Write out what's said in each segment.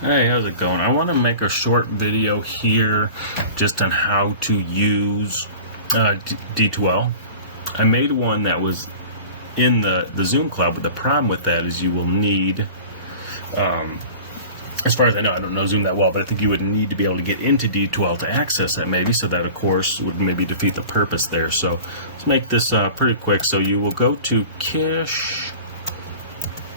Hey, how's it going? I want to make a short video here just on how to use D2L. I made one that was in the Zoom cloud, but the problem with that is you will need, as far as I know, I don't know Zoom that well, but I think you would need to be able to get into D2L to access it maybe, so that of course would maybe defeat the purpose there. So let's make this pretty quick. So you will go to Kish.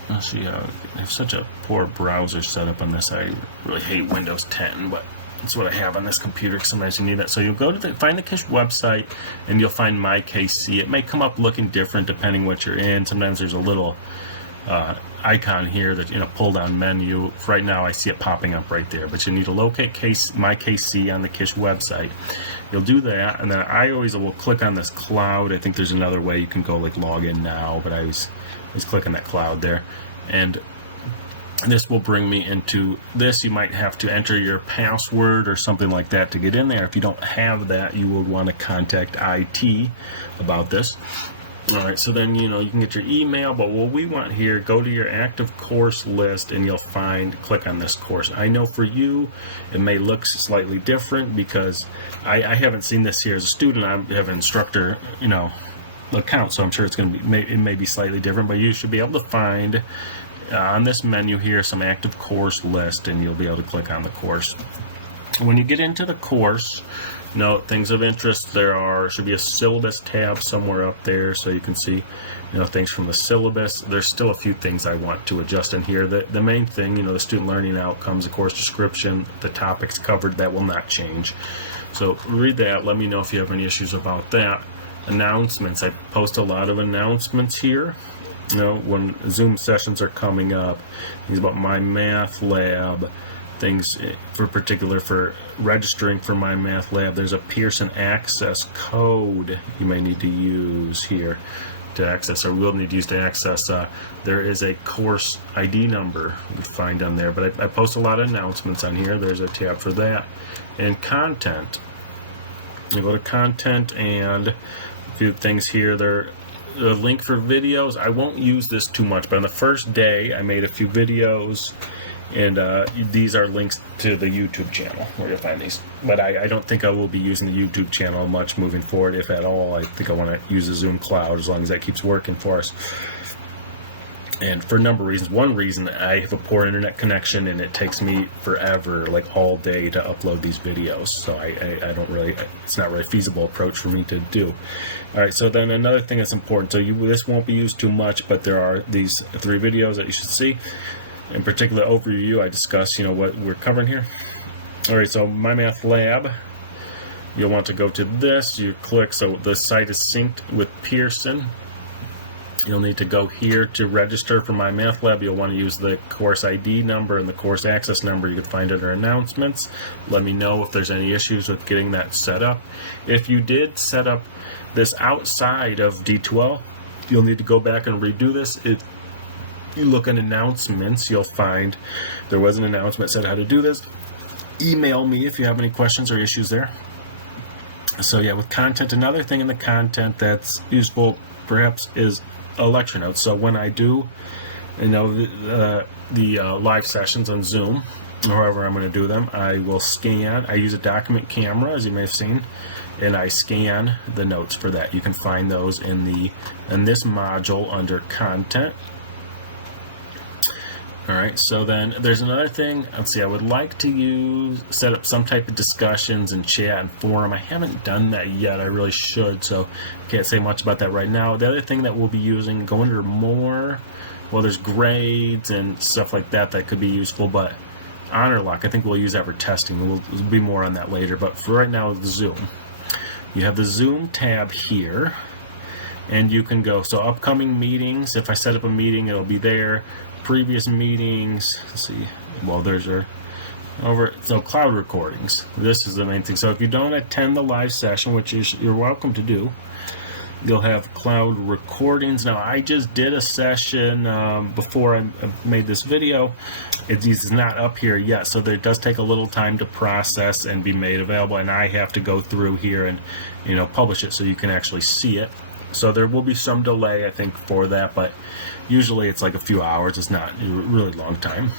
Let's see, I have such a poor browser setup on this. I really hate Windows 10, but that's what I have on this computer because sometimes you need that. So you'll go to find the Kish website, and you'll find My KC. It may come up looking different depending what you're in. Sometimes there's a little icon here that, pull-down menu. Right now I see it popping up right there, but you need to locate My KC on the Kish website. You'll do that, and then I always will click on this cloud. I think there's another way you can go like log in now, but I was clicking that cloud there, and this will bring me into this. You might have to enter your password or something like that to get in there. If you don't have that, you will want to contact IT about this. All right, so then you can get your email, but what we want here, go to your active course list and you'll click on this course. I know for you it may look slightly different because I haven't seen this here as a student. I have an instructor account, so I'm sure it may be slightly different, but you should be able to find on this menu here some active course list, and you'll be able to click on the course. When you get into the course, note things of interest. Should be a syllabus tab somewhere up there, so you can see things from the syllabus. There's still a few things I want to adjust in here. The main thing, the student learning outcomes, the course description, the topics covered, that will not change. So read that. Let me know if you have any issues about that. Announcements. I post a lot of announcements here. When Zoom sessions are coming up, things about my math lab, things for registering for my math lab. There's a Pearson access code you may need to use here to access, or will need to use to access. There is a course ID number you find on there, but I post a lot of announcements on here. There's a tab for that. And content. You go to content and a few things here. There a link for videos. I won't use this too much, but on the first day I made a few videos, and these are links to the YouTube channel where you'll find these. But I don't think I will be using the YouTube channel much moving forward, if at all. I think I want to use the Zoom cloud as long as that keeps working for us. And for a number of reasons. One reason, I have a poor internet connection and it takes me forever, like all day, to upload these videos. So I don't really, it's not really a feasible approach for me to do. All right, so then another thing that's important. So this won't be used too much, but there are these 3 videos that you should see. In particular, overview, I discuss, what we're covering here. All right, so My Math Lab. You'll want to go to this. You click, so the site is synced with Pearson. You'll need to go here to register for My Math Lab. You'll want to use the course ID number and the course access number you can find under announcements. Let me know if there's any issues with getting that set up. If you did set up this outside of D2L, you'll need to go back and redo this. If you look at announcements, you'll find there was an announcement that said how to do this. Email me if you have any questions or issues there. So yeah, with content, another thing in the content that's useful perhaps is lecture notes. So when I do the live sessions on Zoom, or however I'm going to do them, I will scan. I use a document camera, as you may have seen, and I scan the notes for that. You can find those in this module under content. All right, so then there's another thing. Let's see, I would like to set up some type of discussions and chat and forum. I haven't done that yet. I really should, so can't say much about that right now. The other thing that we'll be using, go under more, well, there's grades and stuff like that could be useful, but Honor Lock, I think we'll use that for testing. We'll be more on that later, but for right now, the Zoom. You have the Zoom tab here, and you can go, so upcoming meetings, if I set up a meeting, it'll be there. Previous meetings, let's see, well, there's so cloud recordings. This is the main thing. So if you don't attend the live session, which you're welcome to do, you'll have cloud recordings. Now, I just did a session before I made this video. It's not up here yet, so it does take a little time to process and be made available, and I have to go through here and publish it so you can actually see it. So there will be some delay, I think, for that, but usually it's like a few hours. It's not a really long time.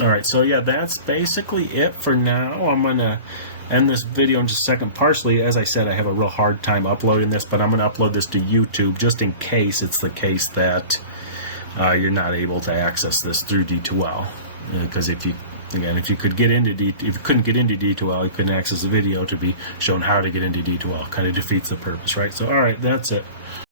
All right, so yeah, that's basically it for now. I'm gonna end this video in just a second. Partially, as I said, I have a real hard time uploading this, but I'm gonna upload this to YouTube just in case it's the case that you're not able to access this through D2L. Because if you couldn't get into D2L, you couldn't access the video to be shown how to get into D2L. Kind of defeats the purpose, right? So, all right, that's it.